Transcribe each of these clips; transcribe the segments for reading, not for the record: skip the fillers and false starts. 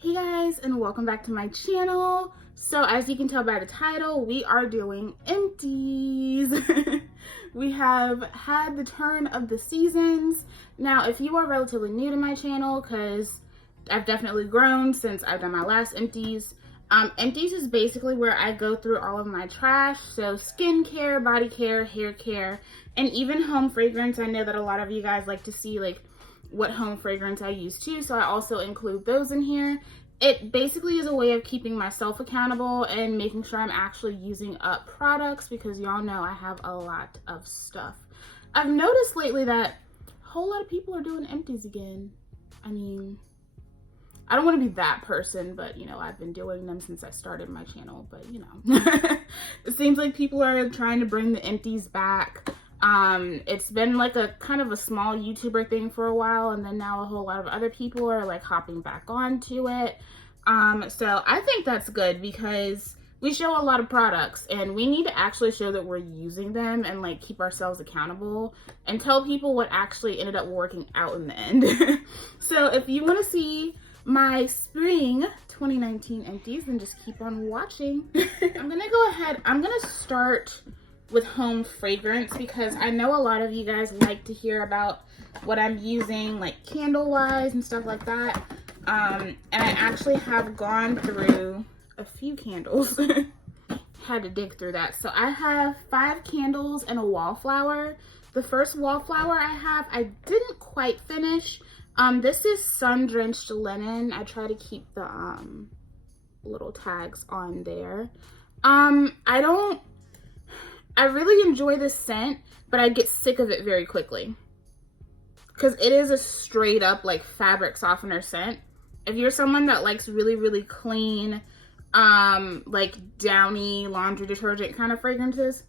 Hey guys, and welcome back to my channel. So as you can tell by the title, we are doing empties. We have had the turn of the seasons. Now, if you are relatively new to my channel, because I've definitely grown since I've done my last empties. Empties is basically where I go through all of my trash. So skincare, body care, hair care, and even home fragrance. I know that a lot of you guys like to see like what home fragrance I use too, so I also include those in here. It basically is a way of keeping myself accountable and making sure I'm actually using up products, because y'all know I have a lot of stuff. I've noticed lately that a whole lot of people are doing empties again. I mean, I don't want to be that person, but you know, I've been doing them since I started my channel, but you know. It seems like people are trying to bring the empties back. It's been like a kind of a small YouTuber thing for a while, and then now a whole lot of other people are like hopping back onto it. So I think that's good, because we show a lot of products and we need to actually show that we're using them and like keep ourselves accountable and tell people what actually ended up working out in the end. So if you want to see my spring 2019 empties, then just keep on watching. I'm gonna start with home fragrance, because I know a lot of you guys like to hear about what I'm using, like candle wise and stuff like that. And I actually have gone through a few candles. Had to dig through that. So I have 5 candles and a wallflower. The first wallflower I didn't quite finish. This is sun-drenched linen. I try to keep the little tags on there. I really enjoy this scent, but I get sick of it very quickly, because it is a straight up like fabric softener scent. If you're someone that likes really, really clean, like downy laundry detergent kind of fragrances,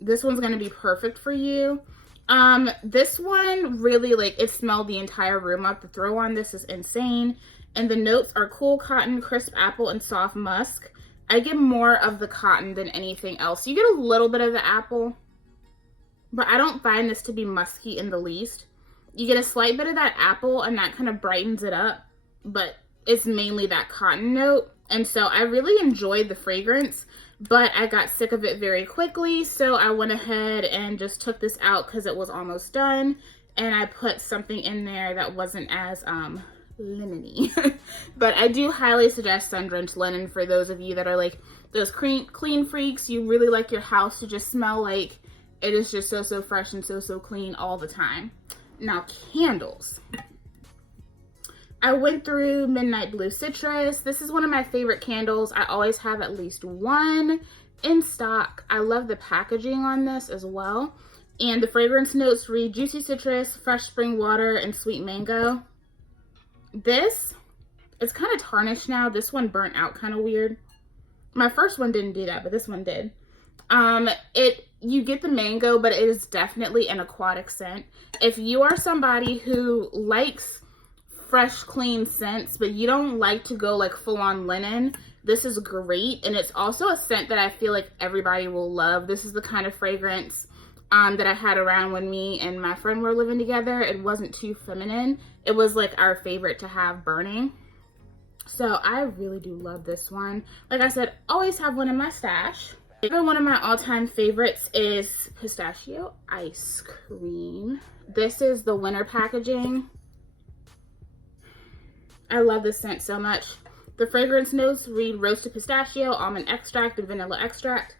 this one's going to be perfect for you. This one really, like, it smelled the entire room up. The throw on this is insane. And the notes are cool cotton, crisp apple, and soft musk. I get more of the cotton than anything else. You get a little bit of the apple, but I don't find this to be musky in the least. You get a slight bit of that apple, and that kind of brightens it up, but it's mainly that cotton note. And so I really enjoyed the fragrance, but I got sick of it very quickly. So I went ahead and just took this out because it was almost done. And I put something in there that wasn't as linen-y. But I do highly suggest sun-drenched linen for those of you that are like those clean freaks. You really like your house to just smell like it is just so fresh and so clean all the time. Now, candles. I went through Midnight Blue Citrus. This is one of my favorite candles. I always have at least one in stock. I love the packaging on this as well. And the fragrance notes read juicy citrus, fresh spring water, and sweet mango. This, it's kind of tarnished now. This one burnt out kind of weird. My first one didn't do that, but this one did. You get the mango, but it is definitely an aquatic scent. If you are somebody who likes fresh, clean scents, but you don't like to go like full on linen, this is great. And it's also a scent that I feel like everybody will love. This is the kind of fragrance that I had around when me and my friend were living together. It wasn't too feminine. It was like our favorite to have burning. So I really do love this one. Like I said, always have one in my stash. Another one of my all-time favorites is pistachio ice cream. This is the winter packaging. I love this scent so much. The fragrance notes read roasted pistachio, almond extract, and vanilla extract.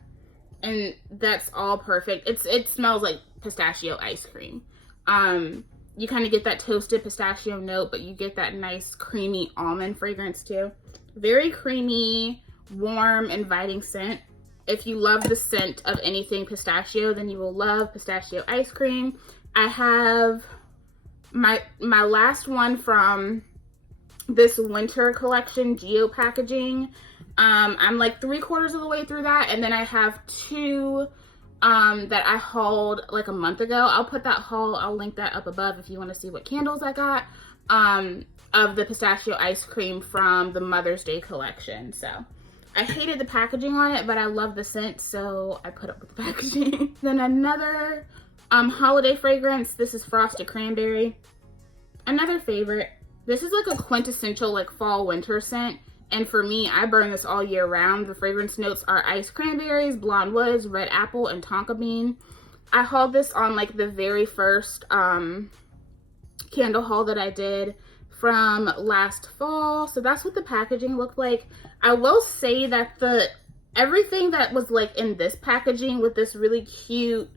And that's all perfect. It smells like pistachio ice cream. You kind of get that toasted pistachio note, but you get that nice creamy almond fragrance too. Very creamy, warm, inviting scent. If you love the scent of anything pistachio, then you will love pistachio ice cream. I have my last one from this winter collection, Geo packaging. I'm like 3/4 of the way through that, and then I have 2 that I hauled like a month ago. I'll put that haul, I'll link that up above if you want to see what candles I got, of the pistachio ice cream from the Mother's Day collection. So I hated the packaging on it, but I love the scent, so I put up with the packaging. Then another holiday fragrance. This is Frosted Cranberry. Another favorite. This is like a quintessential like fall winter scent. And for me, I burn this all year round. The fragrance notes are iced cranberries, blonde woods, red apple, and tonka bean. I hauled this on like the very first candle haul that I did from last fall. So that's what the packaging looked like. I will say that everything that was like in this packaging with this really cute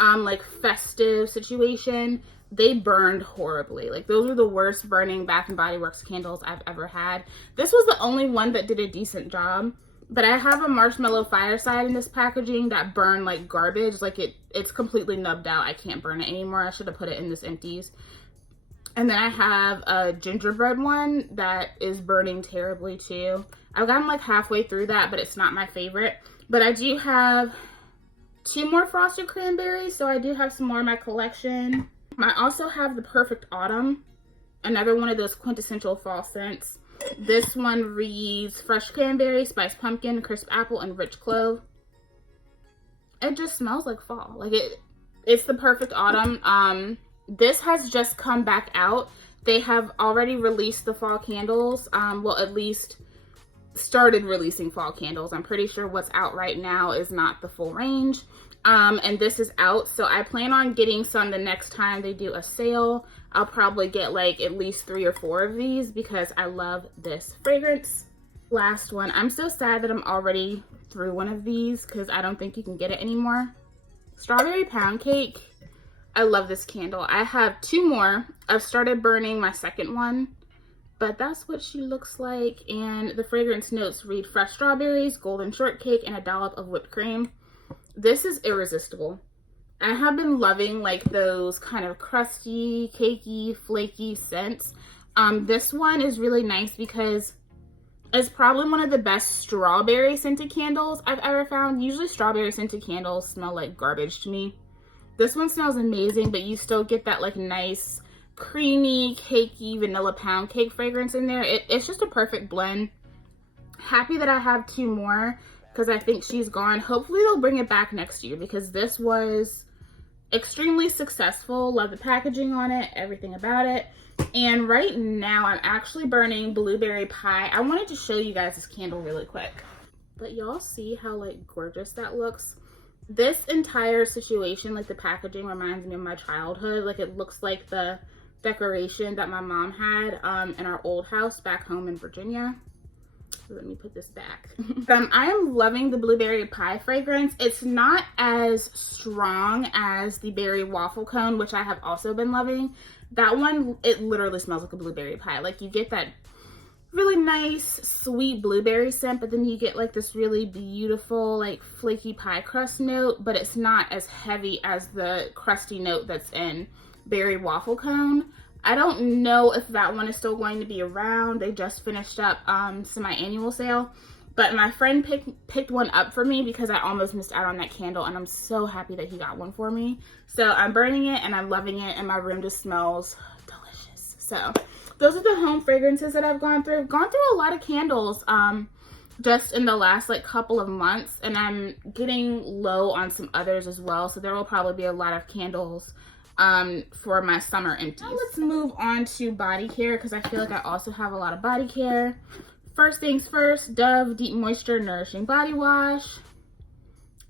like festive situation, they burned horribly. Like those were the worst burning Bath and Body Works candles I've ever had. This was the only one that did a decent job. But I have a Marshmallow Fireside in this packaging that burned like garbage. Like it's completely nubbed out. I can't burn it anymore. I should have put it in this Empties. And then I have a gingerbread one that is burning terribly too. I've gotten like halfway through that, but it's not my favorite. But I do have 2 more frosted cranberries, so I do have some more in my collection. I also have the Perfect Autumn, another one of those quintessential fall scents. This one reads fresh cranberry, spiced pumpkin, crisp apple, and rich clove. It just smells like fall. Like it's the Perfect Autumn. This has just come back out. They have already released the fall candles. Well, at least started releasing fall candles. I'm pretty sure what's out right now is not the full range. And this is out, so I plan on getting some the next time they do a sale. I'll probably get like at least 3 or 4 of these because I love this fragrance. Last one. I'm so sad that I'm already through one of these because I don't think you can get it anymore. Strawberry Pound Cake. I love this candle. I have 2 more. I've started burning my second one, but that's what she looks like. And the fragrance notes read fresh strawberries, golden shortcake, and a dollop of whipped cream. This is irresistible. I have been loving like those kind of crusty, cakey, flaky scents. This one is really nice because it's probably one of the best strawberry scented candles I've ever found. Usually strawberry scented candles smell like garbage to me. This one smells amazing, but you still get that like nice, creamy, cakey, vanilla pound cake fragrance in there. It's just a perfect blend. Happy that I have 2 more because I think she's gone. Hopefully they'll bring it back next year because this was extremely successful. Love the packaging on it, everything about it. And right now I'm actually burning Blueberry Pie. I wanted to show you guys this candle really quick. But y'all see how like gorgeous that looks? This entire situation, like the packaging, reminds me of my childhood. Like it looks like the decoration that my mom had in our old house back home in Virginia. Let me put this back. I am loving the Blueberry Pie fragrance. It's not as strong as the Berry Waffle Cone, which I have also been loving. That one, it literally smells like a blueberry pie. Like you get that really nice sweet blueberry scent, but then you get like this really beautiful like flaky pie crust note, but it's not as heavy as the crusty note that's in Berry Waffle Cone. I don't know if that one is still going to be around. They just finished up semi-annual sale, but my friend picked one up for me because I almost missed out on that candle, and I'm so happy that he got one for me. So I'm burning it and I'm loving it, and my room just smells delicious. So those are the home fragrances that I've gone through. I've gone through a lot of candles just in the last like couple of months, and I'm getting low on some others as well. So there will probably be a lot of candles for my summer empties. Now let's move on to body care because I feel like I also have a lot of body care. First things first, Dove Deep Moisture Nourishing Body Wash.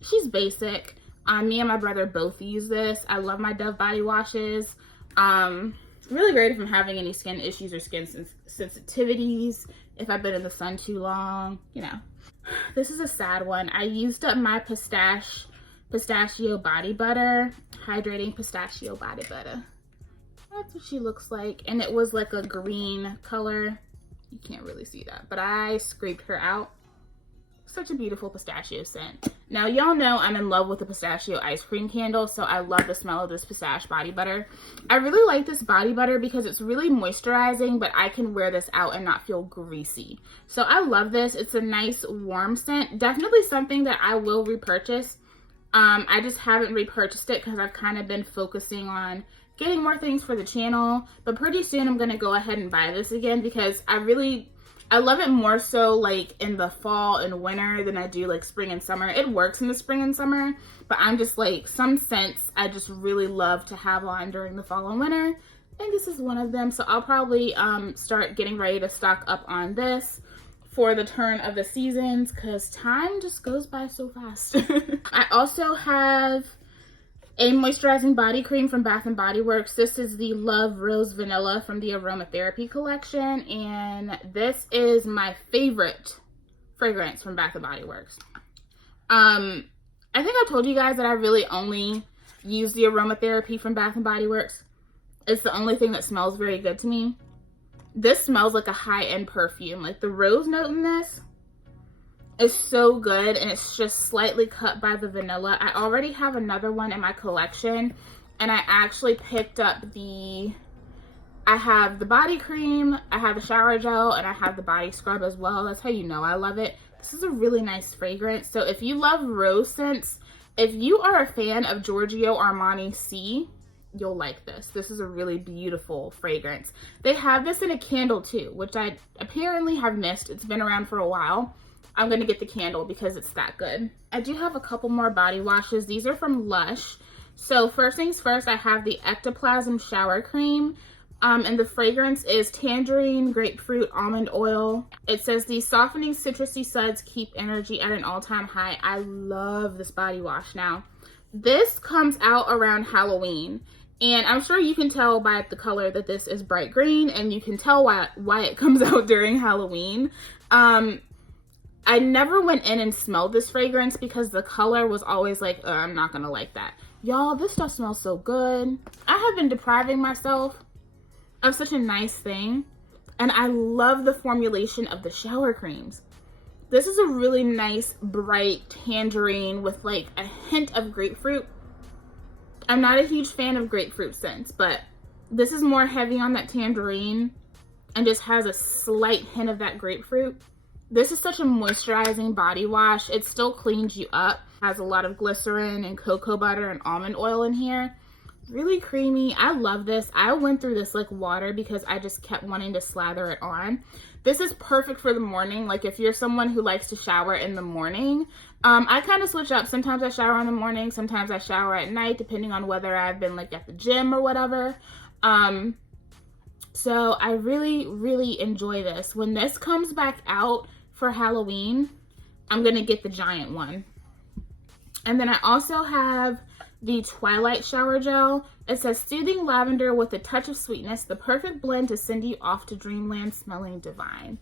She's basic. Me and my brother both use this. I love my Dove body washes. Really great if I'm having any skin issues or skin sensitivities, if I've been in the sun too long, you know. This is a sad one. I used up my pistachio body butter, hydrating pistachio body butter. That's what she looks like, and it was like a green color. You can't really see that, but I scraped her out. Such a beautiful pistachio scent. Now y'all know I'm in love with the pistachio ice cream candle, so I love the smell of this pistachio body butter. I really like this body butter because it's really moisturizing, but I can wear this out and not feel greasy. So I love this. It's a nice warm scent. Definitely something that I will repurchase. I just haven't repurchased it because I've kind of been focusing on getting more things for the channel, but pretty soon I'm gonna go ahead and buy this again because I love it more so like in the fall and winter than I do like spring and summer. It works in the spring and summer, but I'm just like, some scents I just really love to have on during the fall and winter. and this is one of them. So I'll probably start getting ready to stock up on this for the turn of the seasons, because time just goes by so fast. I also have a moisturizing body cream from Bath & Body Works. This is the Love Rose Vanilla from the Aromatherapy collection, and this is my favorite fragrance from Bath & Body Works. I think I told you guys that I really only use the Aromatherapy from Bath & Body Works. It's the only thing that smells very good to me. This smells like a high-end perfume. Like, the rose note in this is so good, and it's just slightly cut by the vanilla. I already have another one in my collection, and I actually picked up I have the body cream, I have the shower gel, and I have the body scrub as well. That's how you know I love it. This is a really nice fragrance. So if you love rose scents, if you are a fan of Giorgio Armani C, you'll like this. This is a really beautiful fragrance. They have this in a candle too, which I apparently have missed. It's been around for a while. I'm gonna get the candle because it's that good. I do have a couple more body washes. These are from Lush. So first things first, I have the Ectoplasm Shower Cream. And the fragrance is tangerine, grapefruit, almond oil. It says these softening citrusy suds keep energy at an all-time high. I love this body wash. Now, this comes out around Halloween, and I'm sure you can tell by the color that this is bright green, and you can tell why it comes out during Halloween. I never went in and smelled this fragrance because the color was always like, oh, I'm not gonna like that. Y'all, this stuff smells so good. I have been depriving myself of such a nice thing, and I love the formulation of the shower creams. This is a really nice bright tangerine with like a hint of grapefruit. I'm not a huge fan of grapefruit scents, but this is more heavy on that tangerine and just has a slight hint of that grapefruit. This is such a moisturizing body wash. It still cleans you up. Has a lot of glycerin and cocoa butter and almond oil in here. Really creamy. I love this. I went through this like water because I just kept wanting to slather it on. This is perfect for the morning. Like, if you're someone who likes to shower in the morning, I kind of switch up. Sometimes I shower in the morning, sometimes I shower at night, depending on whether I've been like at the gym or whatever. So I really, really enjoy this. When this comes back out for Halloween, I'm gonna get the giant one. And then I also have the Twilight Shower Gel. It says soothing lavender with a touch of sweetness, the perfect blend to send you off to dreamland smelling divine.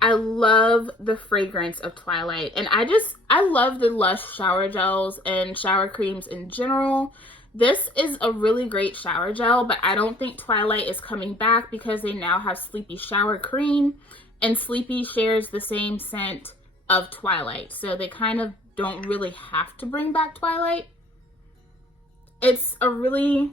I love the fragrance of Twilight, and I love the Lush shower gels and shower creams in general. This is a really great shower gel, but I don't think Twilight is coming back because they now have Sleepy Shower Cream, and Sleepy shares the same scent of Twilight, so they kind of don't really have to bring back Twilight. It's a really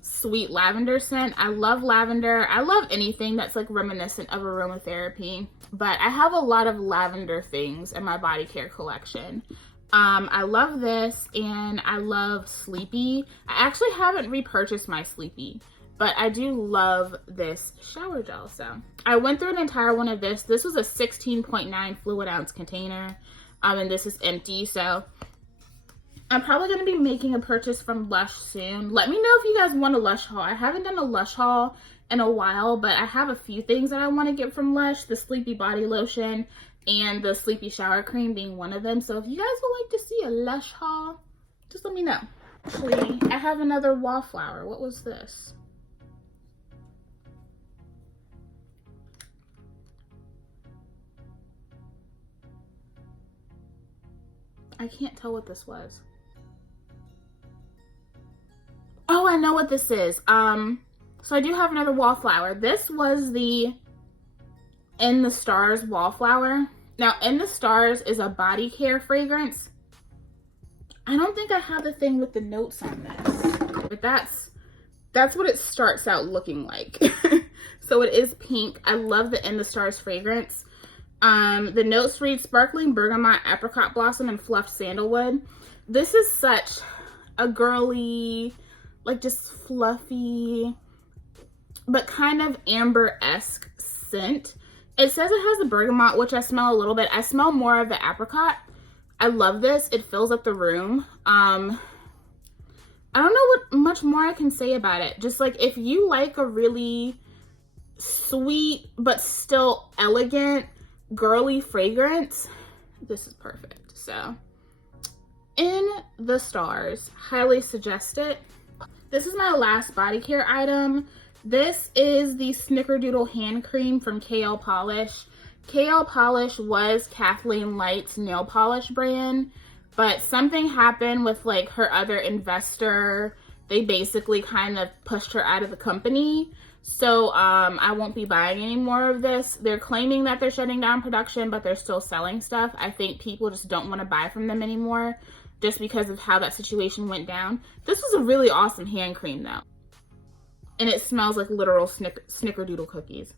sweet lavender scent. I love lavender. I love anything that's like reminiscent of aromatherapy, but I have a lot of lavender things in my body care collection. I love this, and I love Sleepy. I actually haven't repurchased my Sleepy, but I do love this shower gel. So I went through an entire one of this. This was a 16.9 fluid ounce container, and this is empty. So I'm probably going to be making a purchase from Lush soon. Let me know if you guys want a Lush haul. I haven't done a Lush haul in a while, but I have a few things that I want to get from Lush. The Sleepy Body Lotion and the Sleepy Shower Cream being one of them. So if you guys would like to see a Lush haul, just let me know. Actually, I have another wallflower. What was this? I can't tell what this was. Oh, I know what this is. So I do have another wallflower. This was the In the Stars wallflower. Now, In the Stars is a body care fragrance. I don't think I have the thing with the notes on this, but that's what it starts out looking like. So it is pink. I love the In the Stars fragrance. The notes read sparkling bergamot, apricot blossom, and fluffed sandalwood. This is such a girly, like just fluffy, but kind of amber-esque scent. It says it has the bergamot, which I smell a little bit. I smell more of the apricot. I love this. It fills up the room. I I don't know what much more I can say about it. Just like if you like a really sweet but still elegant girly fragrance, this is perfect. So in the stars, highly suggest it. This is my last body care item. This is the Snickerdoodle hand cream from KL Polish. KL Polish was Kathleen Light's nail polish brand, but something happened with like her other investor. They basically kind of pushed her out of the company. So I won't be buying any more of this. They're claiming that they're shutting down production, but they're still selling stuff. I think people just don't want to buy from them anymore just because of how that situation went down. This was a really awesome hand cream though. And it smells like literal Snickerdoodle cookies.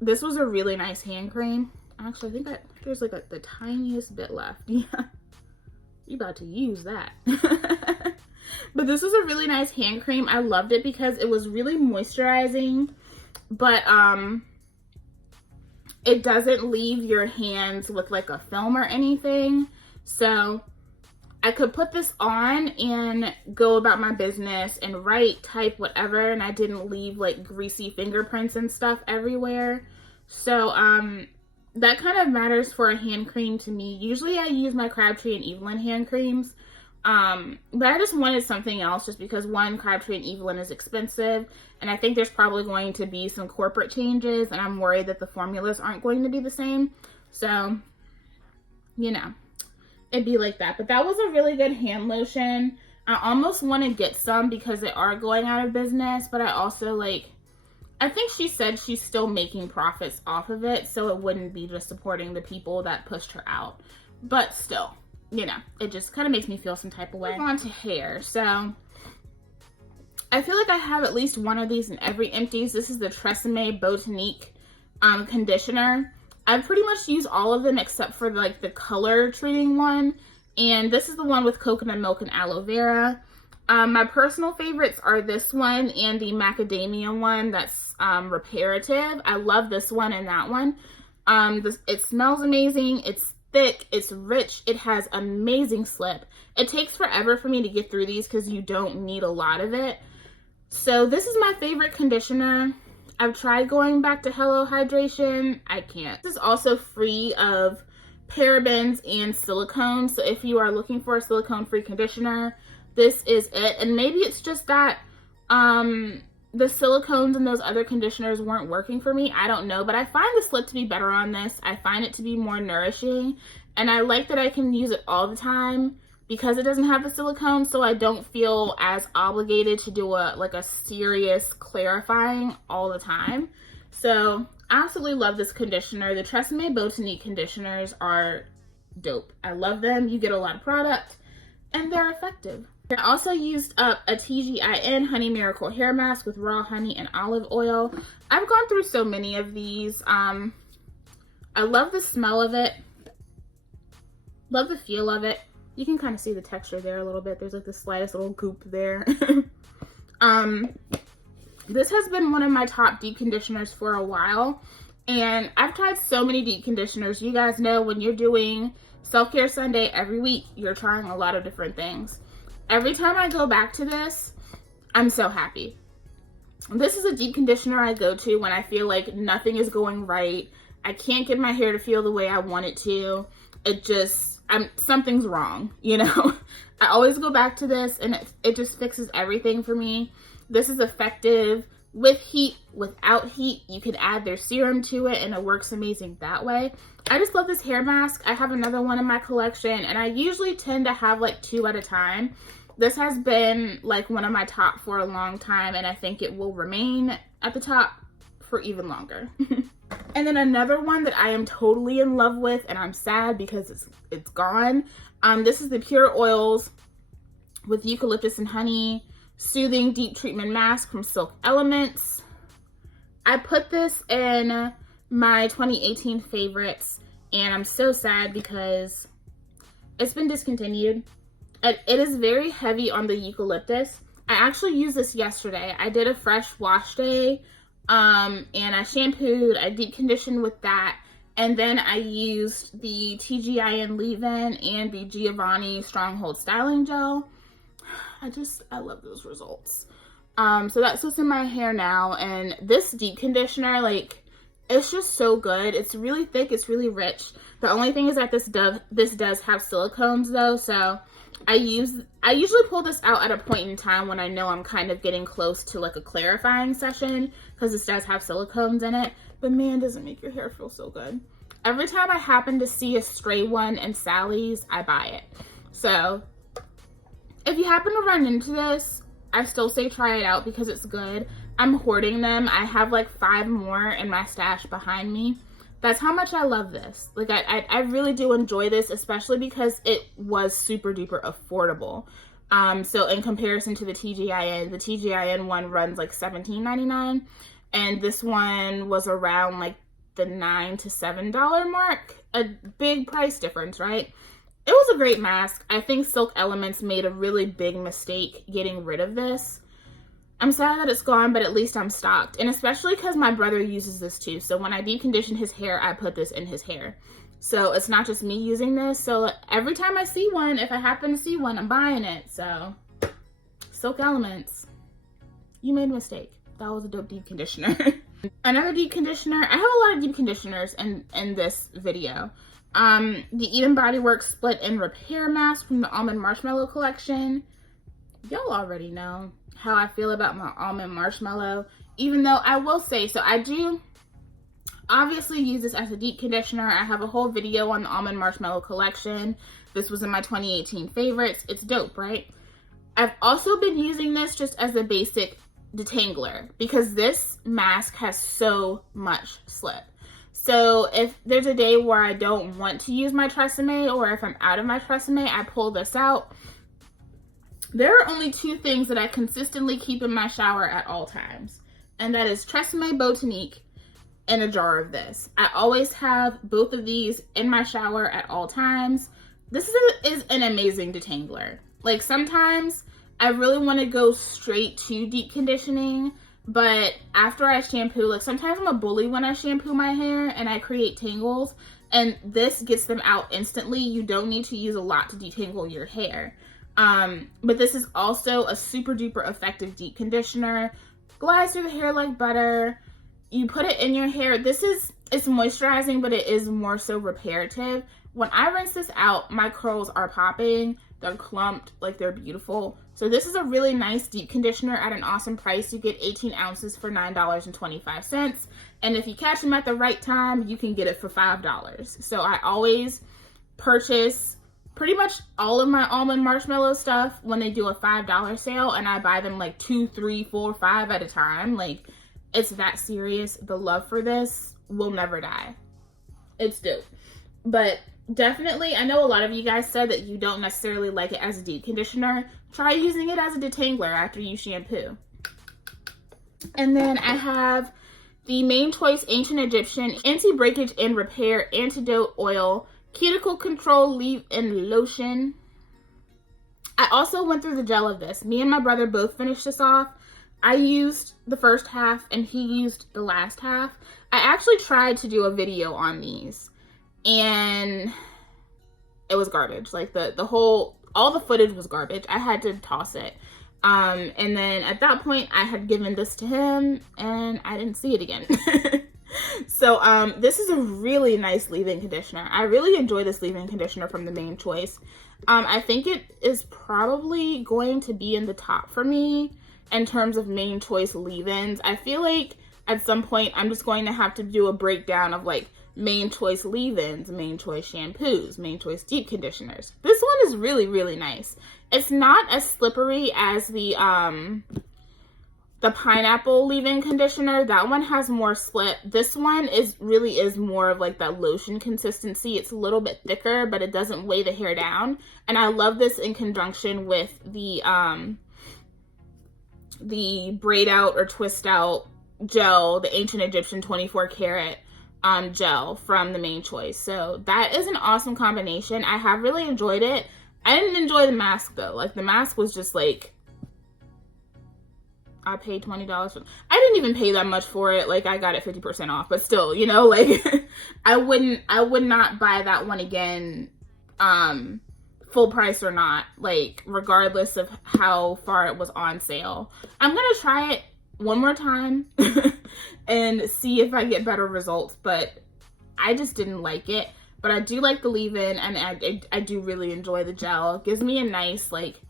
This was a really nice hand cream. Actually, I think there's like the tiniest bit left. Yeah, you about to use that. But this was a really nice hand cream. I loved it because it was really moisturizing, but it doesn't leave your hands with like a film or anything. So I could put this on and go about my business and write, type, whatever, and I didn't leave like greasy fingerprints and stuff everywhere. So that kind of matters for a hand cream to me. Usually I use my Crabtree and Evelyn hand creams, but I just wanted something else just because one, Crabtree and Evelyn is expensive, and I think there's probably going to be some corporate changes, and I'm worried that the formulas aren't going to be the same. So, you know, it'd be like that. But that was a really good hand lotion. I almost want to get some because they are going out of business, but I also like, I think she said she's still making profits off of it, so it wouldn't be just supporting the people that pushed her out. But still, you know, it just kind of makes me feel some type of way. Move on to hair. So I feel like I have at least one of these in every Empties. This is the Tresemme Botanique conditioner. I pretty much use all of them except for like the color treating one. And this is the one with coconut milk and aloe vera. My personal favorites are this one and the macadamia one that's reparative. I love this one and that one. It smells amazing. It's thick. It's rich. It has amazing slip. It takes forever for me to get through these because you don't need a lot of it. So this is my favorite conditioner. I've tried going back to Hello Hydration. I can't. This is also free of parabens and silicone. So if you are looking for a silicone-free conditioner, this is it. And maybe it's just that the silicones and those other conditioners weren't working for me. I don't know, but I find the slip to be better on this. I find it to be more nourishing, and I like that I can use it all the time because it doesn't have the silicone, so I don't feel as obligated to do a serious clarifying all the time. So I absolutely love this conditioner. The Tresemme Botanique conditioners are dope. I love them. You get a lot of product and they're effective. I also used up a TGIN Honey Miracle Hair Mask with raw honey and olive oil. I've gone through so many of these. I love the smell of it. Love the feel of it. You can kind of see the texture there a little bit. There's like the slightest little goop there. This has been one of my top deep conditioners for a while. And I've tried so many deep conditioners. You guys know when you're doing Self-Care Sunday every week, you're trying a lot of different things. Every time I go back to this, I'm so happy. This is a deep conditioner I go to when I feel like nothing is going right. I can't get my hair to feel the way I want it to. Something's wrong, you know? I always go back to this and it just fixes everything for me. This is effective with heat, without heat. You can add their serum to it and it works amazing that way. I just love this hair mask. I have another one in my collection and I usually tend to have like 2 at a time. This has been like one of my top for a long time and I think it will remain at the top for even longer. And then another one that I am totally in love with and I'm sad because it's gone. This is the Pure Oils with eucalyptus and honey soothing deep treatment mask from Silk Elements. I put this in my 2018 favorites and I'm so sad because it's been discontinued. It is very heavy on the eucalyptus. I actually used this yesterday. I did a fresh wash day and I shampooed, I deep conditioned with that, and then I used the TGIN leave-in and the Giovanni Stronghold Styling Gel. I love those results. So that's what's in my hair now. And this deep conditioner, like, it's just so good. It's really thick. It's really rich. The only thing is that this does have silicones though. So I usually pull this out at a point in time when I know I'm kind of getting close to like a clarifying session, because this does have silicones in it. But man, does it make your hair feel so good. Every time I happen to see a stray one in Sally's, I buy it. So if you happen to run into this, I still say try it out because it's good. I'm hoarding them. I have like 5 more in my stash behind me. That's how much I love this. Like, I really do enjoy this, especially because it was super duper affordable. So in comparison to the TGIN one runs like $17.99, and this one was around like the $9 to $7 mark. A big price difference, right? It was a great mask. I think Silk Elements made a really big mistake getting rid of this. I'm sad that it's gone, but at least I'm stocked. And especially because my brother uses this too. So when I deep condition his hair, I put this in his hair. So it's not just me using this. So every time I see one, if I happen to see one, I'm buying it. So Silk Elements, you made a mistake. That was a dope deep conditioner. Another deep conditioner. I have a lot of deep conditioners in this video. The Eden Body Works Split and Repair Mask from the Almond Marshmallow collection. Y'all already know how I feel about my almond marshmallow, even though I will say, so I do obviously use this as a deep conditioner. I have a whole video on the almond marshmallow collection. This was in my 2018 favorites. It's dope, right? I've also been using this just as a basic detangler because this mask has so much slip. So if there's a day where I don't want to use my Tresemme, or if I'm out of my Tresemme, I pull this out. There are only 2 things that I consistently keep in my shower at all times, and that is Tresemme Botanique and a jar of this. I always have both of these in my shower at all times. This is an amazing detangler. Like, sometimes I really want to go straight to deep conditioning, but after I shampoo, like sometimes I'm a bully when I shampoo my hair and I create tangles, and this gets them out instantly. You don't need to use a lot to detangle your hair. But this is also a super duper effective deep conditioner. Glides through the hair like butter. You put it in your hair. It's moisturizing, but it is more so reparative. When I rinse this out, my curls are popping. They're clumped, like they're beautiful. So this is a really nice deep conditioner at an awesome price. You get 18 ounces for $9.25. And if you catch them at the right time, you can get it for $5. So I always purchase pretty much all of my almond marshmallow stuff when they do a $5 sale, and I buy them like 2, 3, 4, 5 at a time. Like, it's that serious. The love for this will never die. It's dope. But definitely, I know a lot of you guys said that you don't necessarily like it as a deep conditioner. Try using it as a detangler after you shampoo. And then I have the Mane Choice Ancient Egyptian Anti-Breakage and Repair Antidote Oil Cuticle Control Leave-In Lotion. I also went through the gel of this. Me and my brother both finished this off. I used the first half and he used the last half. I actually tried to do a video on these, and it was garbage. Like all the footage was garbage. I had to toss it. And then at that point I had given this to him and I didn't see it again. So this is a really nice leave-in conditioner. I really enjoy this leave-in conditioner from the Mane Choice. I think it is probably going to be in the top for me in terms of Mane Choice leave-ins. I feel like at some point I'm just going to have to do a breakdown of like Mane Choice leave-ins, Mane Choice shampoos, Mane Choice deep conditioners. This one is really, really nice. It's not as slippery as the pineapple leave-in conditioner. That one has more slip. This one really is more of like that lotion consistency. It's a little bit thicker, but it doesn't weigh the hair down. And I love this in conjunction with the braid out or twist out gel, the Ancient Egyptian 24 karat gel from the Mane Choice. So that is an awesome combination. I have really enjoyed it. I didn't enjoy the mask though. Like, the mask was just like, I paid $20 for it. I didn't even pay that much for it. Like, I got it 50% off, but still, you know, like I would not buy that one again full price or not, like regardless of how far it was on sale. I'm gonna try it one more time and see if I get better results, but I just didn't like it. But I do like the leave-in, and I do really enjoy the gel. It gives me a nice, like,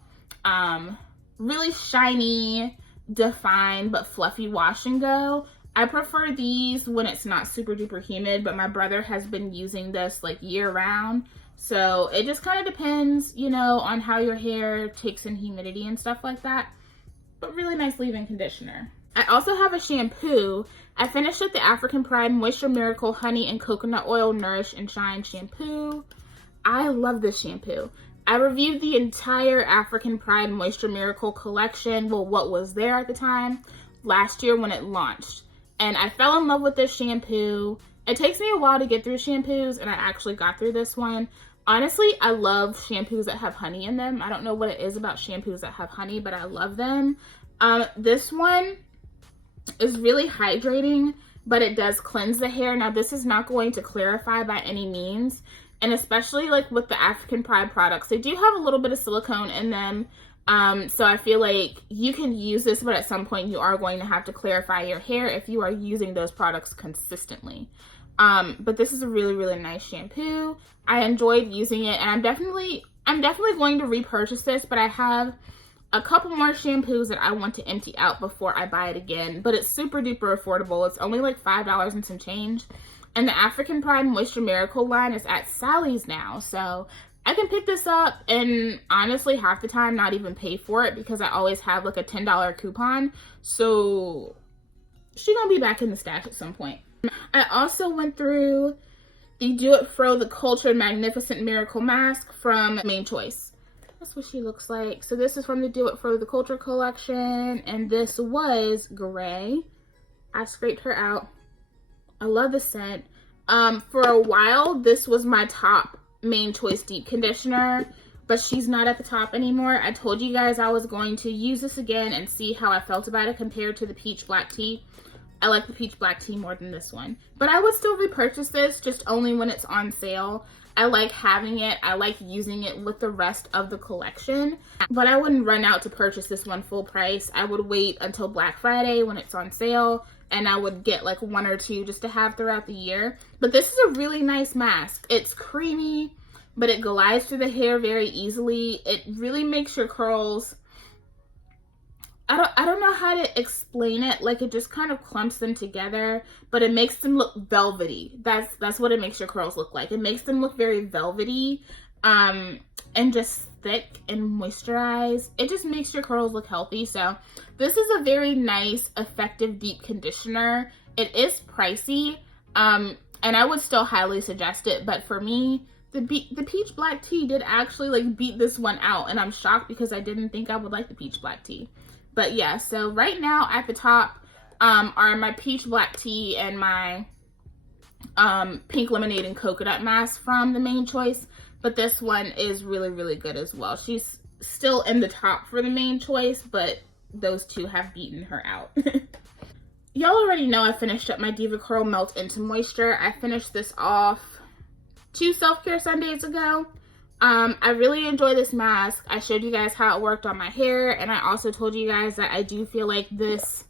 really shiny, defined, but fluffy wash and go. I prefer these when it's not super duper humid, but my brother has been using this like year round. So it just kind of depends, you know, on how your hair takes in humidity and stuff like that. But really nice leave-in conditioner. I also have a shampoo. I finished up the African Pride Moisture Miracle Honey and Coconut Oil Nourish and Shine shampoo. I love this shampoo. I reviewed the entire African Pride Moisture Miracle collection, well, what was there at the time, last year when it launched. And I fell in love with this shampoo. It takes me a while to get through shampoos, and I actually got through this one. Honestly, I love shampoos that have honey in them. I don't know what it is about shampoos that have honey, but I love them. This one is really hydrating, but it does cleanse the hair. Now, this is not going to clarify by any means. And especially like with the African Pride products, they do have a little bit of silicone in them. So I feel like you can use this, but at some point you are going to have to clarify your hair if you are using those products consistently. But this is a really, really nice shampoo. I enjoyed using it, and I'm definitely going to repurchase this, but I have a couple more shampoos that I want to empty out before I buy it again. But it's super duper affordable. It's only like $5 and some change. And the African Pride Moisture Miracle line is at Sally's now. So I can pick this up and honestly half the time not even pay for it because I always have like a $10 coupon. So she's gonna be back in the stash at some point. I also went through the Do It Fro the Cultured Magnificent Miracle Mask from Main Choice. That's what she looks like. So this is from the Do It Fro the Culture collection, and this was gray. I scraped her out. I love the scent. For a while, this was my top Main Choice deep conditioner, but she's not at the top anymore. I told you guys I was going to use this again and see how I felt about it compared to the Peach Black Tea. I like the Peach Black Tea more than this one, but I would still repurchase this, just only when it's on sale. I like having it. I like using it with the rest of the collection, but I wouldn't run out to purchase this one full price. I would wait until Black Friday when it's on sale, and I would get like one or two just to have throughout the year. But this is a really nice mask. It's creamy, but it glides through the hair very easily. It really makes your curls, I don't know how to explain it. Like, it just kind of clumps them together, but it makes them look velvety. That's what it makes your curls look like. It makes them look very velvety, and just thick and moisturized. It just makes your curls look healthy. So this is a very nice, effective deep conditioner. It is pricey, and I would still highly suggest it, but for me, the Peach Black Tea did actually like beat this one out, and I'm shocked because I didn't think I would like the Peach Black Tea. But yeah, so right now at the top are my Peach Black Tea and my Pink Lemonade and Coconut Mask from the Main Choice. But this one is really, really good as well. She's still in the top for the Main Choice, but those two have beaten her out. Y'all already know I finished up my Diva Curl Melt Into Moisture. I finished this off 2 self-care Sundays ago. I really enjoy this mask. I showed you guys how it worked on my hair, and I also told you guys that I do feel like this,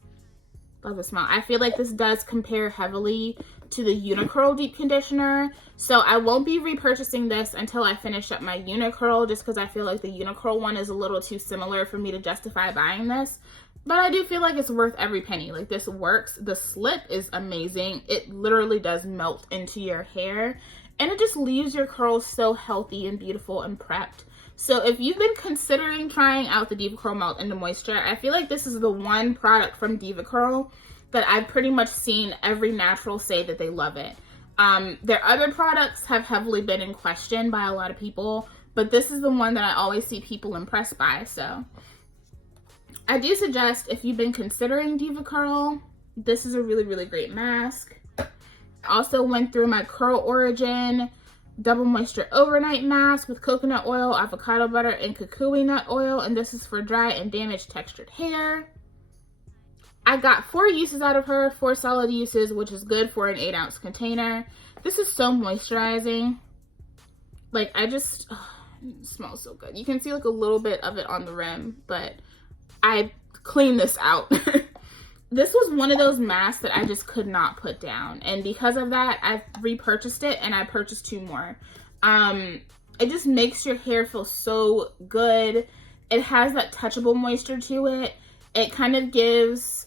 love the smell, I feel like this does compare heavily to the Unicurl deep conditioner. So I won't be repurchasing this until I finish up my Unicurl, just because I feel like the Unicurl one is a little too similar for me to justify buying this. But I do feel like it's worth every penny. Like, this works. The slip is amazing. It literally does melt into your hair, and it just leaves your curls so healthy and beautiful and prepped. So if you've been considering trying out the Diva Curl Melt Into Moisture, I feel like this is the one product from Diva Curl that I've pretty much seen every natural say that they love it. Their other products have heavily been in question by a lot of people, but this is the one that I always see people impressed by. So I do suggest, if you've been considering Diva Curl, this is a really, really great mask. Also went through my Curl Origin Double Moisture Overnight Mask with coconut oil, avocado butter, and kukui nut oil, and this is for dry and damaged textured hair. I got 4 uses out of her, 4 solid uses, which is good for an 8-ounce container. This is so moisturizing. Like, it smells so good. You can see like a little bit of it on the rim, but I cleaned this out. This was one of those masks that I just could not put down. And because of that, I repurchased it and I purchased 2 more. It just makes your hair feel so good. It has that touchable moisture to it. It kind of gives,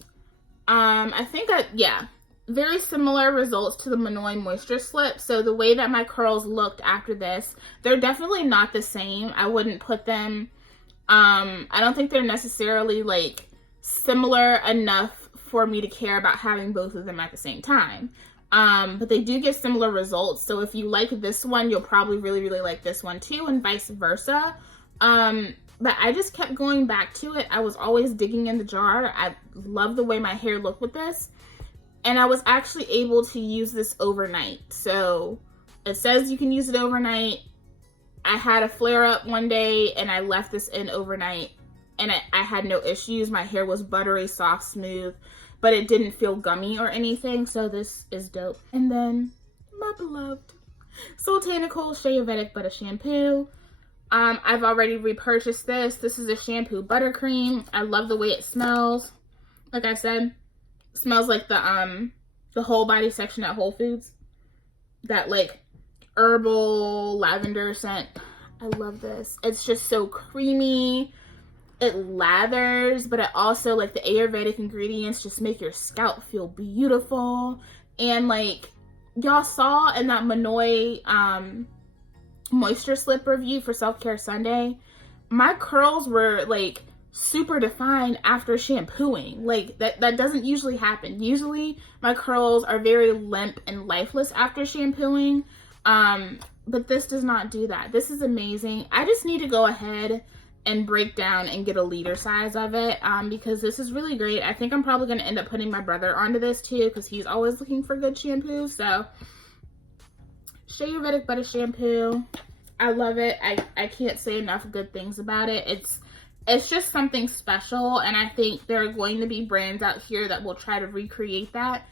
very similar results to the Minoy Moisture Slip. So the way that my curls looked after this, they're definitely not the same. I wouldn't put them, I don't think they're necessarily like similar enough for me to care about having both of them at the same time. But they do give similar results. So if you like this one, you'll probably really, really like this one too, and vice versa. But I just kept going back to it. I was always digging in the jar. I love the way my hair looked with this. And I was actually able to use this overnight. So it says you can use it overnight. I had a flare up one day and I left this in overnight and I had no issues. My hair was buttery, soft, smooth, but it didn't feel gummy or anything. So this is dope. And then my beloved Sultanical Shea Ayurvedic Butter Shampoo. I've already repurchased this. This is a shampoo buttercream. I love the way it smells. Like I said, it smells like the whole body section at Whole Foods. That like herbal lavender scent. I love this. It's just so creamy. It lathers, but it also, like, the Ayurvedic ingredients just make your scalp feel beautiful. And like y'all saw in that Minoy Moisture Slip review for Self Care Sunday, my curls were like super defined after shampooing. Like that doesn't usually happen. Usually my curls are very limp and lifeless after shampooing. But this does not do that. This is amazing. I just need to go ahead and break down and get a liter size of it, because this is really great. I think I'm probably going to end up putting my brother onto this too, because he's always looking for good shampoos. So Shea Ayurvedic Butter Shampoo, I love it. I can't say enough good things about it. It's just something special, and I think there are going to be brands out here that will try to recreate that.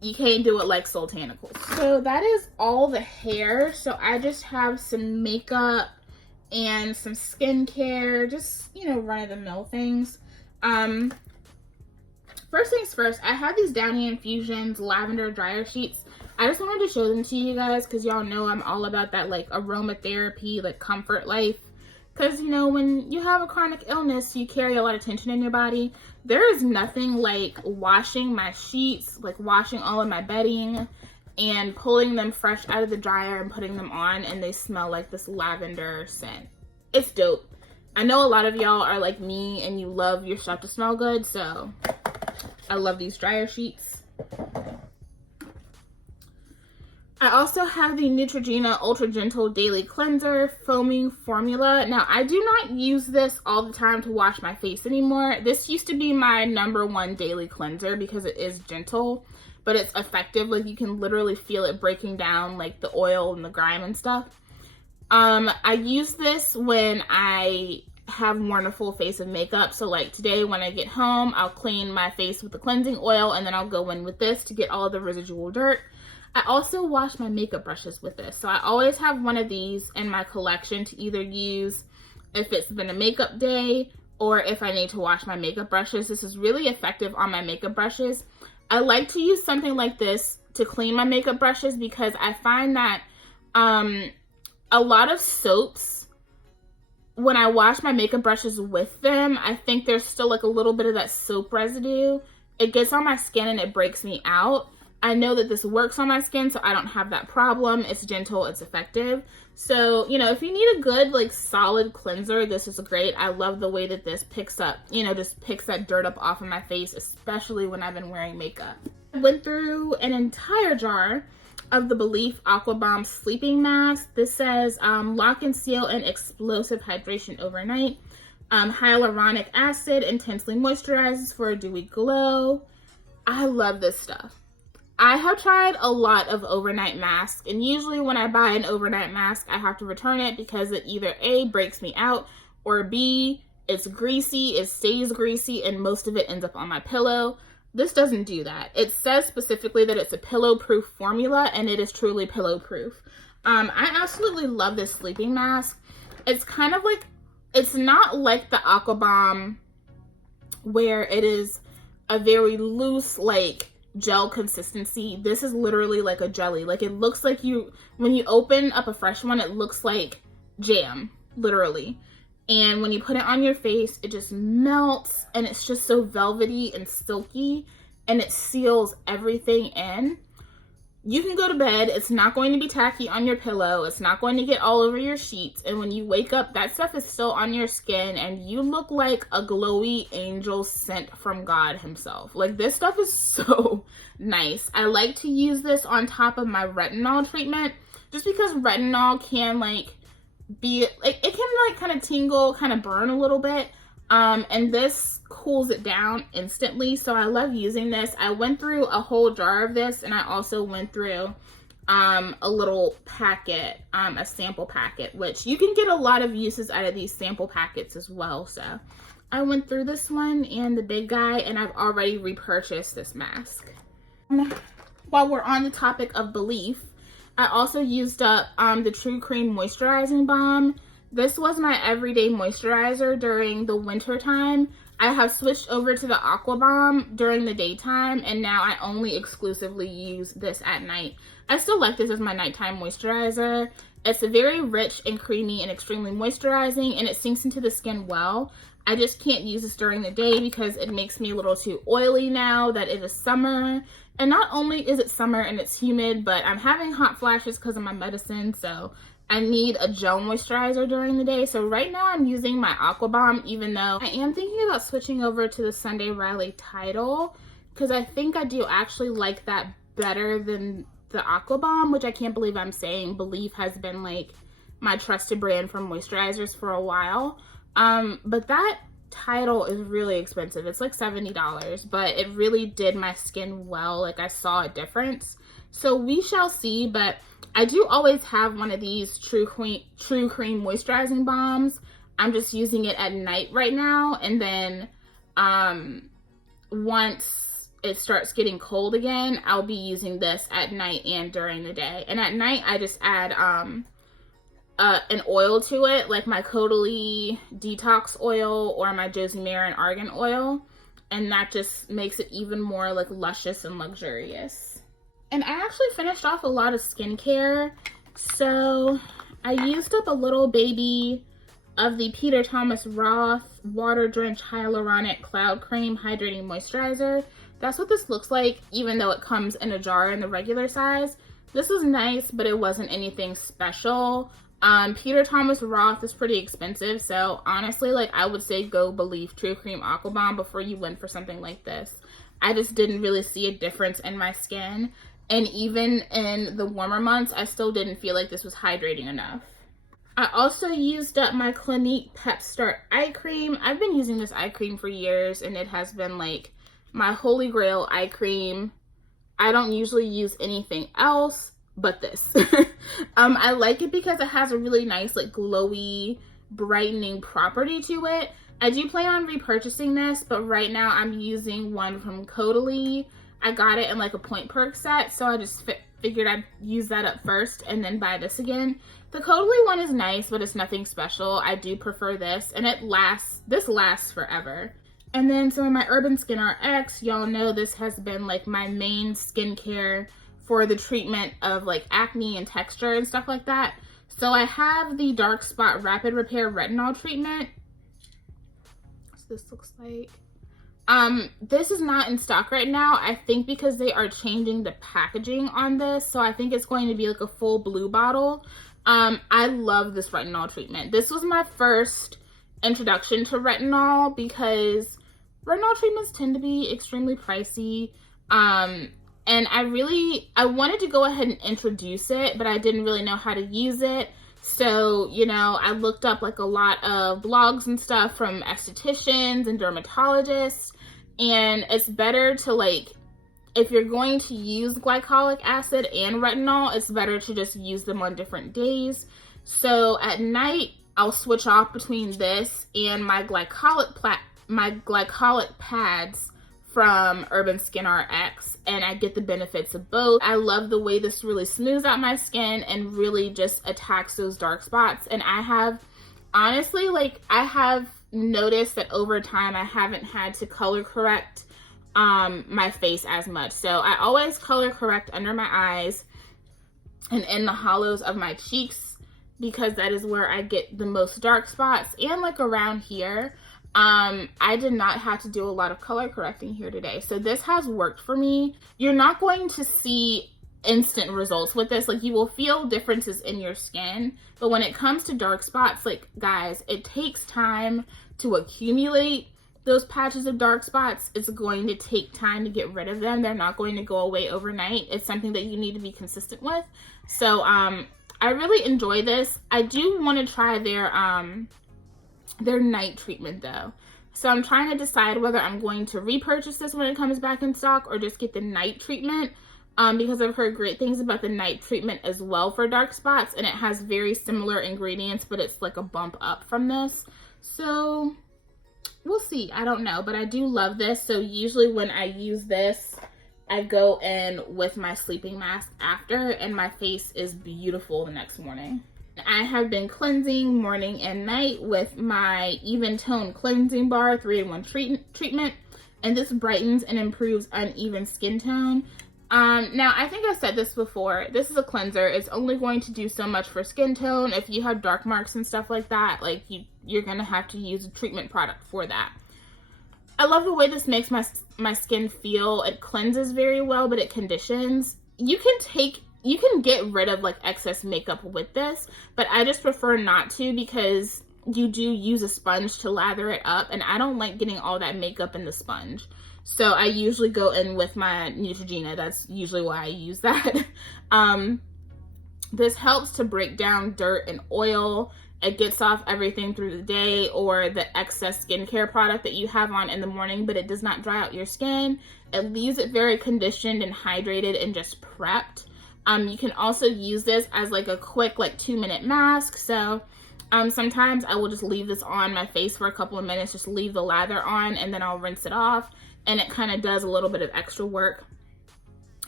You can't do it like Sultanicals. So that is all the hair. So I just have some makeup and some skincare, just, you know, run-of-the-mill things. First things first, I have these Downy Infusions lavender dryer sheets. I just wanted to show them to you guys because y'all know I'm all about that like aromatherapy, like comfort life. Because, you know, when you have a chronic illness, you carry a lot of tension in your body. There is nothing like washing my sheets, like washing all of my bedding and pulling them fresh out of the dryer and putting them on, and they smell like this lavender scent. It's dope. I know a lot of y'all are like me and you love your stuff to smell good, so I love these dryer sheets. I also have the Neutrogena Ultra Gentle Daily Cleanser Foaming Formula. Now, I do not use this all the time to wash my face anymore. This used to be my #1 daily cleanser because it is gentle, but it's effective. Like, you can literally feel it breaking down, like, the oil and the grime and stuff. I use this when I have worn a full face of makeup. So, like, today when I get home, I'll clean my face with the cleansing oil, and then I'll go in with this to get all the residual dirt. I also wash my makeup brushes with this. So I always have one of these in my collection to either use if it's been a makeup day or if I need to wash my makeup brushes. This is really effective on my makeup brushes. I like to use something like this to clean my makeup brushes because I find that a lot of soaps, when I wash my makeup brushes with them, I think there's still like a little bit of that soap residue. It gets on my skin and it breaks me out. I know that this works on my skin, so I don't have that problem. It's gentle, it's effective. So, you know, if you need a good, like, solid cleanser, this is great. I love the way that this picks up, you know, just picks that dirt up off of my face, especially when I've been wearing makeup. I went through an entire jar of the Belief Aqua Bomb Sleeping Mask. This says, lock and seal and explosive hydration overnight. Hyaluronic acid intensely moisturizes for a dewy glow. I love this stuff. I have tried a lot of overnight masks, and usually when I buy an overnight mask, I have to return it because it either A, breaks me out, or B, it's greasy, it stays greasy, and most of it ends up on my pillow. This doesn't do that. It says specifically that it's a pillow-proof formula, and it is truly pillow-proof. I absolutely love this sleeping mask. It's kind of like, it's not like the Aqua Bomb where it is a very loose, like, gel consistency. This is literally like a jelly. Like, it looks like when you open up a fresh one, it looks like jam, literally. And when you put it on your face, it just melts, and it's just so velvety and silky, and it seals everything in. You can go to bed. It's not going to be tacky on your pillow. It's not going to get all over your sheets. And when you wake up, that stuff is still on your skin, and you look like a glowy angel sent from God himself. Like, this stuff is so nice. I like to use this on top of my retinol treatment, just because retinol can, like, be, like, it can, like, kind of tingle, kind of burn a little bit. And this cools it down instantly, so I love using this. I went through a whole jar of this, and I also went through a little packet, a sample packet, which you can get a lot of uses out of these sample packets as well. So I went through this one and the big guy, and I've already repurchased this mask. While we're on the topic of belief, I also used up the True Cream Moisturizing Balm. This was my everyday moisturizer during the winter time. I have switched over to the Aqua Bomb during the daytime, and now I only exclusively use this at night. I still like this as my nighttime moisturizer. It's very rich and creamy and extremely moisturizing, and it sinks into the skin well. I just can't use this during the day because it makes me a little too oily now that it is summer. And not only is it summer and it's humid, but I'm having hot flashes because of my medicine, so I need a gel moisturizer during the day. So right now I'm using my Aqua Bomb, even though I am thinking about switching over to the Sunday Riley Tidal, because I think I do actually like that better than the Aqua Bomb, which I can't believe I'm saying. Belief has been like my trusted brand for moisturizers for a while. But that Tidal is really expensive. It's like $70, but it really did my skin well. Like, I saw a difference. So we shall see, but I do always have one of these True Cream Moisturizing Balms. I'm just using it at night right now, and then once it starts getting cold again, I'll be using this at night and during the day. And at night, I just add an oil to it, like my Caudalie Detox Oil or my Josie Maran Argan Oil, and that just makes it even more like luscious and luxurious. And I actually finished off a lot of skincare, so I used up a little baby of the Peter Thomas Roth Water Drenched Hyaluronic Cloud Cream Hydrating Moisturizer. That's what this looks like, even though it comes in a jar in the regular size. This is nice, but it wasn't anything special. Peter Thomas Roth is pretty expensive, so honestly, like, I would say go Believe True Cream Aqua Bomb before you went for something like this. I just didn't really see a difference in my skin, and even in the warmer months, I still didn't feel like this was hydrating enough. I also used up my Clinique Pep Start Eye Cream. I've been using this eye cream for years, and it has been like my holy grail eye cream. I don't usually use anything else but this. I like it because it has a really nice, like, glowy, brightening property to it. I do plan on repurchasing this, but right now I'm using one from Caudalie. I got it in like a Point Perk set, so I just figured I'd use that up first and then buy this again. The Caudalie one is nice, but it's nothing special. I do prefer this, and this lasts forever. And then some of my Urban Skin RX, y'all know this has been like my main skincare for the treatment of like acne and texture and stuff like that. So I have the Dark Spot Rapid Repair Retinol Treatment. So this looks like. This is not in stock right now, I think, because they are changing the packaging on this. So I think it's going to be like a full blue bottle. I love this retinol treatment. This was my first introduction to retinol because retinol treatments tend to be extremely pricey. And I wanted to go ahead and introduce it, but I didn't really know how to use it. So, you know, I looked up like a lot of blogs and stuff from estheticians and dermatologists, and it's better to, like, if you're going to use glycolic acid and retinol, it's better to just use them on different days. So at night, I'll switch off between this and my glycolic pads from Urban Skin RX, and I get the benefits of both. I love the way this really smooths out my skin and really just attacks those dark spots. And I have, honestly, like, I have noticed that over time I haven't had to color correct my face as much. So I always color correct under my eyes and in the hollows of my cheeks, because that is where I get the most dark spots, and like around here. I did not have to do a lot of color correcting here today. So this has worked for me. You're not going to see instant results with this. Like, you will feel differences in your skin, but when it comes to dark spots, like, guys, it takes time to accumulate those patches of dark spots. It's going to take time to get rid of them. They're not going to go away overnight. It's something that you need to be consistent with. So, I really enjoy this. I do want to try their night treatment though. So I'm trying to decide whether I'm going to repurchase this when it comes back in stock or just get the night treatment, because I've heard great things about the night treatment as well for dark spots, and it has very similar ingredients, but it's like a bump up from this. So we'll see. I don't know, but I do love this. So usually when I use this, I go in with my sleeping mask after, and my face is beautiful the next morning. I have been cleansing morning and night with my Even Tone Cleansing Bar 3-in-1 treatment, and this brightens and improves uneven skin tone. Now, I think I said this before. This is a cleanser. It's only going to do so much for skin tone. If you have dark marks and stuff like that, like, you're going to have to use a treatment product for that. I love the way this makes my skin feel. It cleanses very well, but it conditions. You can get rid of like excess makeup with this, but I just prefer not to, because you do use a sponge to lather it up, and I don't like getting all that makeup in the sponge. So I usually go in with my Neutrogena. That's usually why I use that. This helps to break down dirt and oil. It gets off everything through the day or the excess skincare product that you have on in the morning, but it does not dry out your skin. It leaves it very conditioned and hydrated and just prepped. You can also use this as like a quick, like 2-minute mask. So sometimes I will just leave this on my face for a couple of minutes, just leave the lather on, and then I'll rinse it off, and it kind of does a little bit of extra work.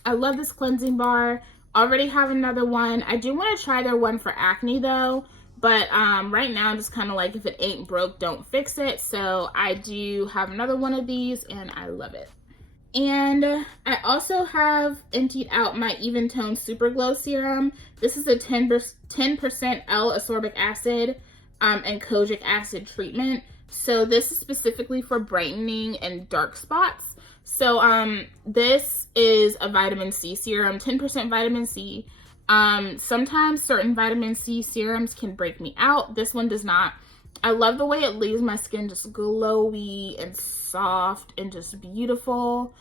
I love this cleansing bar. Already have another one. I do want to try their one for acne though, but right now I'm just kind of like, if it ain't broke, don't fix it. So I do have another one of these, and I love it. And I also have emptied out my Even Tone Super Glow Serum. This is a 10% L-ascorbic acid and kojic acid treatment. So this is specifically for brightening and dark spots. So this is a vitamin C serum, 10% vitamin C. Sometimes certain vitamin C serums can break me out. This one does not. I love the way it leaves my skin just glowy and soft and just beautiful,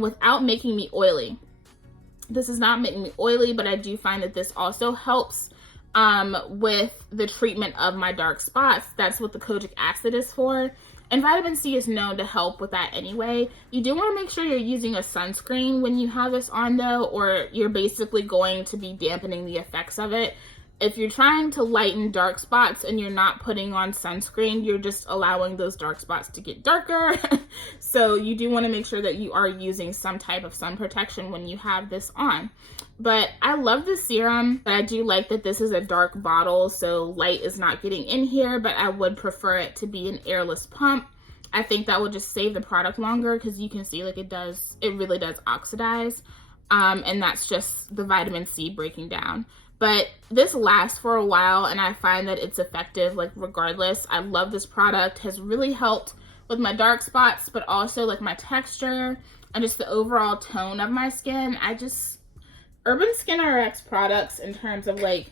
without making me oily. This is not making me oily, but I do find that this also helps with the treatment of my dark spots. That's what the kojic acid is for. And vitamin C is known to help with that anyway. You do want to make sure you're using a sunscreen when you have this on though, or you're basically going to be dampening the effects of it. If you're trying to lighten dark spots and you're not putting on sunscreen, you're just allowing those dark spots to get darker. So you do want to make sure that you are using some type of sun protection when you have this on. But I love this serum, but I do like that this is a dark bottle, so light is not getting in here, but I would prefer it to be an airless pump. I think that would just save the product longer, because you can see like it really does oxidize. And that's just the vitamin C breaking down. But this lasts for a while, and I find that it's effective, like, regardless. I love this product. Has really helped with my dark spots, but also like my texture and just the overall tone of my skin. Urban Skin RX products, in terms of like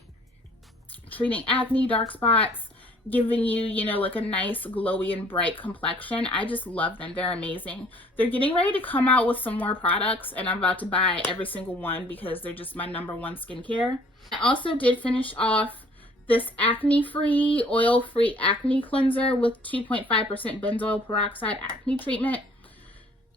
treating acne, dark spots, giving you, you know, like a nice glowy and bright complexion. I just love them. They're amazing. They're getting ready to come out with some more products, and I'm about to buy every single one because they're just my #1 skincare. I also did finish off this acne-free, oil-free acne cleanser with 2.5% benzoyl peroxide acne treatment.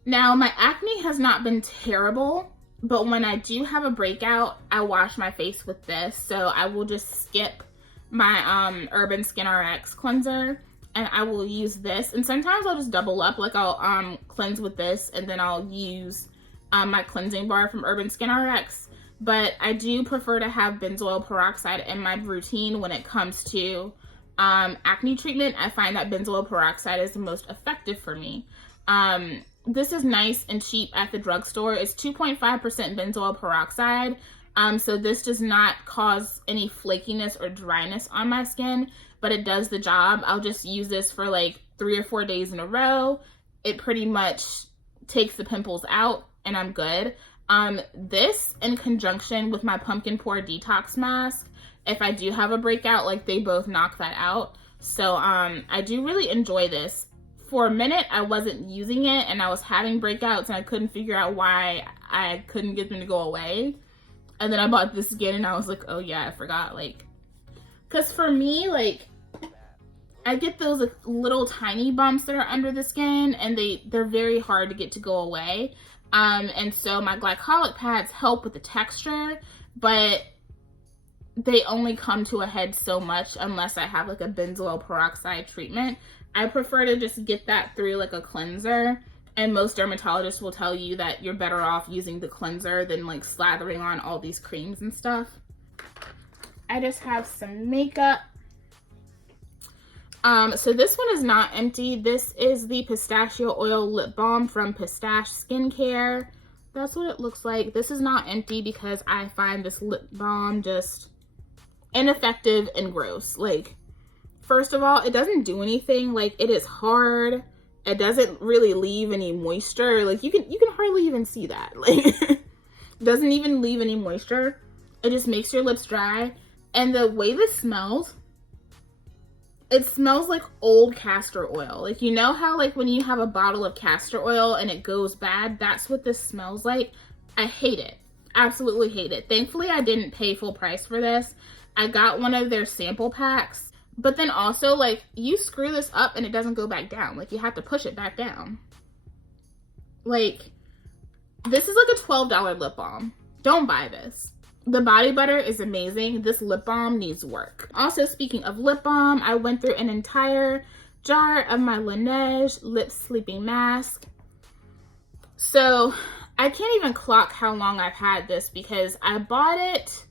Now, my acne has not been terrible, but when I do have a breakout, I wash my face with this. So I will just skip my Urban Skin RX cleanser and I will use this. And sometimes I'll just double up, like I'll cleanse with this, and then I'll use my cleansing bar from Urban Skin RX. But I do prefer to have benzoyl peroxide in my routine when it comes to acne treatment. I find that benzoyl peroxide is the most effective for me. This is nice and cheap at the drugstore. It's 2.5% benzoyl peroxide. So this does not cause any flakiness or dryness on my skin, but it does the job. I'll just use this for like 3 or 4 days in a row. It pretty much takes the pimples out and I'm good. This in conjunction with my pumpkin pore detox mask, if I do have a breakout, like they both knock that out. So I do really enjoy this. For a minute, I wasn't using it and I was having breakouts and I couldn't figure out why I couldn't get them to go away. And then I bought this again and I was like, oh yeah, I forgot. Like, cause for me, like, I get those like, little tiny bumps that are under the skin and they're very hard to get to go away. And so my glycolic pads help with the texture, but they only come to a head so much unless I have like a benzoyl peroxide treatment. I prefer to just get that through like a cleanser. And most dermatologists will tell you that you're better off using the cleanser than like slathering on all these creams and stuff. I just have some makeup. So this one is not empty. This is the pistachio oil lip balm from Pistache Skincare. That's what it looks like. This is not empty because I find this lip balm just ineffective and gross. Like, first of all, it doesn't do anything. Like, it is hard. It doesn't really leave any moisture. Like, you can hardly even see that. Like, it doesn't even leave any moisture. It just makes your lips dry. And the way this smells, it smells like old castor oil. Like, you know how like when you have a bottle of castor oil and it goes bad? That's what this smells like. I hate it. Absolutely hate it. Thankfully, I didn't pay full price for this. I got one of their sample packs. But then also, like, you screw this up and it doesn't go back down. Like, you have to push it back down. Like, this is like a $12 lip balm. Don't buy this. The body butter is amazing. This lip balm needs work. Also, speaking of lip balm, I went through an entire jar of my Laneige Lip Sleeping Mask. So, I can't even clock how long I've had this because I bought it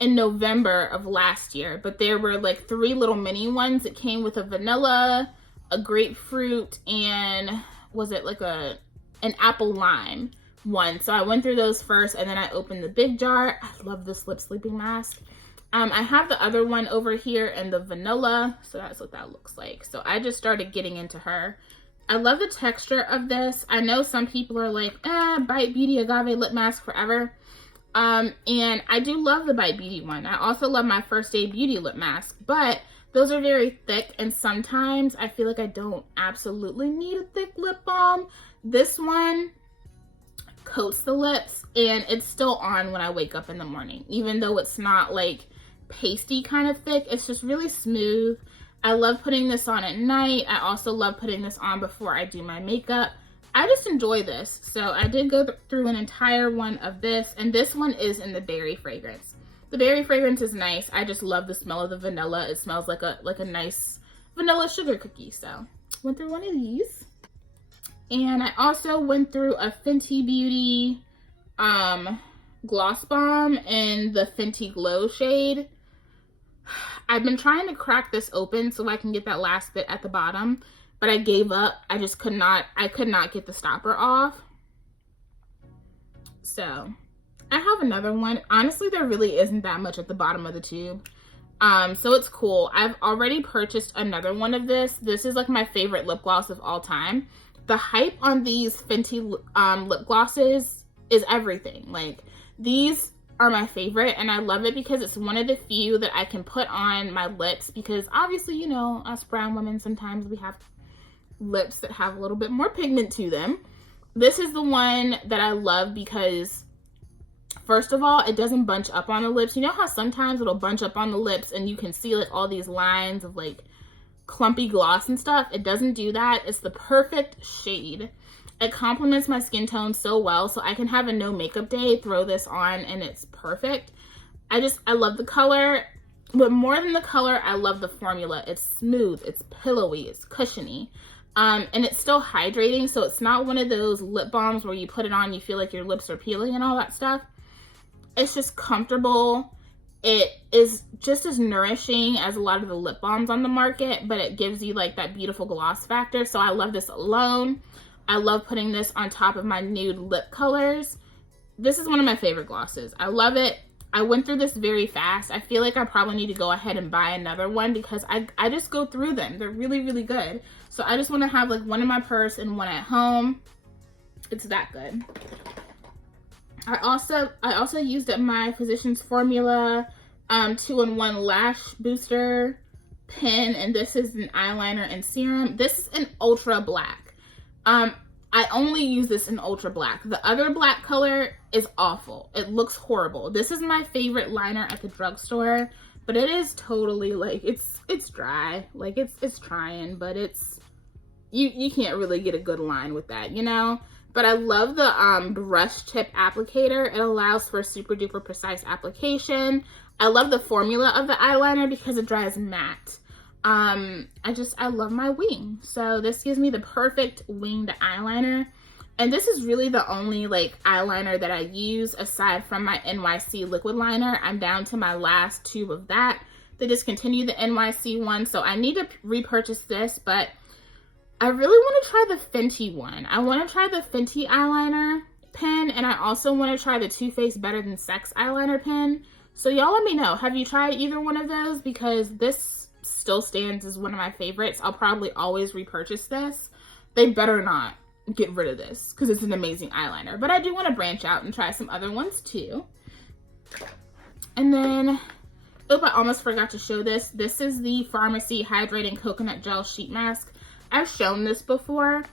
in November of last year, but there were like 3 little mini ones. It came with a vanilla, a grapefruit, and was it like an apple lime one. So I went through those first and then I opened the big jar. I love this lip sleeping mask. I have the other one over here in the vanilla, so that's what that looks like. So I just started getting into her. I love the texture of this. I know some people are like, Bite Beauty Agave lip mask forever. And I do love the Bite Beauty one. I also love my First Day Beauty lip mask, but those are very thick and sometimes I feel like I don't absolutely need a thick lip balm. This one coats the lips and it's still on when I wake up in the morning, even though it's not like pasty kind of thick. It's just really smooth. I love putting this on at night. I also love putting this on before I do my makeup. I just enjoy this. So I did go through an entire one of this, and this one is in the berry fragrance. The berry fragrance is nice. I just love the smell of the vanilla. It smells like a nice vanilla sugar cookie. So went through one of these. And I also went through a Fenty Beauty gloss balm in the Fenty Glow shade. I've been trying to crack this open so I can get that last bit at the bottom, but I gave up. I just could not get the stopper off. So I have another one. Honestly, there really isn't that much at the bottom of the tube. So it's cool. I've already purchased another one of this. This is like my favorite lip gloss of all time. The hype on these Fenty lip glosses is everything. Like, these are my favorite, and I love it because it's one of the few that I can put on my lips, because obviously, you know, us brown women, sometimes we have lips that have a little bit more pigment to them. This is the one that I love because, first of all, it doesn't bunch up on the lips. You know how sometimes it'll bunch up on the lips and you can see like all these lines of like clumpy gloss and stuff? It doesn't do that. It's the perfect shade. It complements my skin tone so well, so I can have a no makeup day, throw this on, and it's perfect. I love the color. But more than the color, I love the formula. It's smooth, it's pillowy, it's cushiony. And it's still hydrating, so it's not one of those lip balms where you put it on, you feel like your lips are peeling and all that stuff. It's just comfortable. It is just as nourishing as a lot of the lip balms on the market, but it gives you like that beautiful gloss factor. So I love this alone. I love putting this on top of my nude lip colors. This is one of my favorite glosses. I love it. I went through this very fast. I feel like I probably need to go ahead and buy another one because I just go through them. They're really, really good. So I just want to have like one in my purse and one at home. It's that good. I also used up my Physicians Formula 2-in-1 lash booster pen, and this is an eyeliner and serum. This is an ultra black. I only use this in ultra black. The other black color is awful. It looks horrible. This is my favorite liner at the drugstore, but it is totally like it's dry. Like it's trying, but it's you can't really get a good line with that, you know? But I love the brush tip applicator. It allows for super duper precise application. I love the formula of the eyeliner because it dries matte. I love my wing. So this gives me the perfect winged eyeliner. And this is really the only like eyeliner that I use aside from my NYC liquid liner. I'm down to my last tube of that. They discontinued the NYC one, so I need to repurchase this, but I really want to try the Fenty one. I want to try the Fenty eyeliner pen, and I also want to try the Too Faced Better Than Sex eyeliner pen. So y'all let me know. Have you tried either one of those? Because this still stands as one of my favorites. I'll probably always repurchase this. They better not get rid of this because it's an amazing eyeliner. But I do want to branch out and try some other ones too. And then, I almost forgot to show this. This is the Pharmacy Hydrating Coconut Gel Sheet Mask. I've shown this before.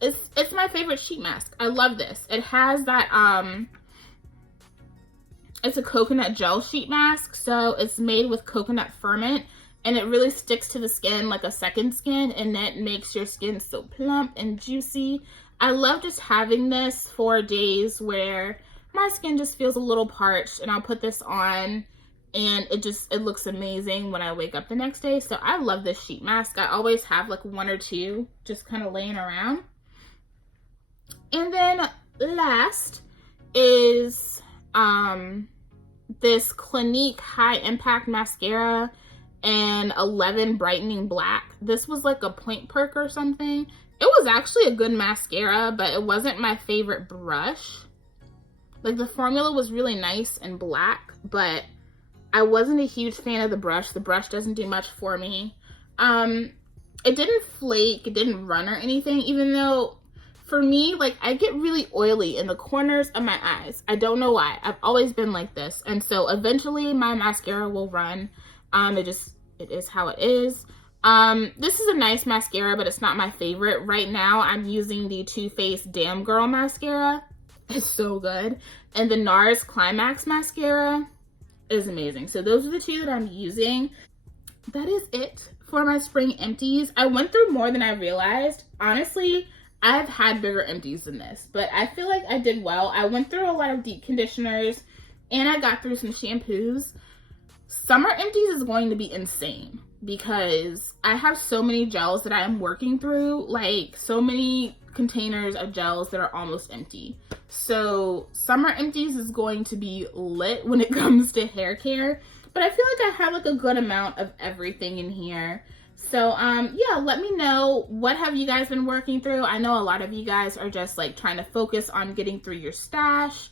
It's my favorite sheet mask. I love this. It has that, it's a coconut gel sheet mask, so it's made with coconut ferment, and it really sticks to the skin like a second skin, and that makes your skin so plump and juicy. I love just having this for days where my skin just feels a little parched, and I'll put this on, and it looks amazing when I wake up the next day. So I love this sheet mask. I always have like one or two just kind of laying around. And then last is this Clinique High Impact Mascara and 11 Brightening Black. This was like a point perk or something. It was actually a good mascara, but it wasn't my favorite brush. Like the formula was really nice and black, but I wasn't a huge fan of the brush. The brush doesn't do much for me. It didn't flake, it didn't run or anything, even though for me, like I get really oily in the corners of my eyes. I don't know why. I've always been like this. And so eventually my mascara will run. It is how it is. This is a nice mascara, but it's not my favorite. Right now I'm using the Too Faced Damn Girl mascara. It's so good. And the NARS Climax mascara is amazing. So those are the two that I'm using. That is it for my spring empties. I went through more than I realized. Honestly, I've had bigger empties than this, but I feel like I did well. I went through a lot of deep conditioners and I got through some shampoos. Summer empties is going to be insane because I have so many gels that I am working through, like so many containers of gels that are almost empty. So summer empties is going to be lit when it comes to hair care, but I feel like I have like a good amount of everything in here. So yeah, let me know, what have you guys been working through? I know a lot of you guys are just like trying to focus on getting through your stash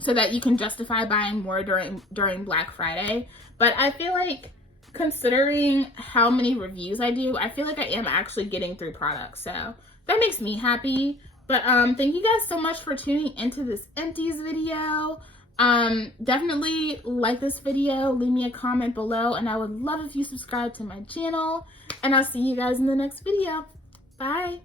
so that you can justify buying more during Black Friday. But I feel like, considering how many reviews I do, I feel like I am actually getting through products, so that makes me happy. But thank you guys so much for tuning into this empties video. Definitely like this video, leave me a comment below, and I would love if you subscribe to my channel, and I'll see you guys in the next video. Bye.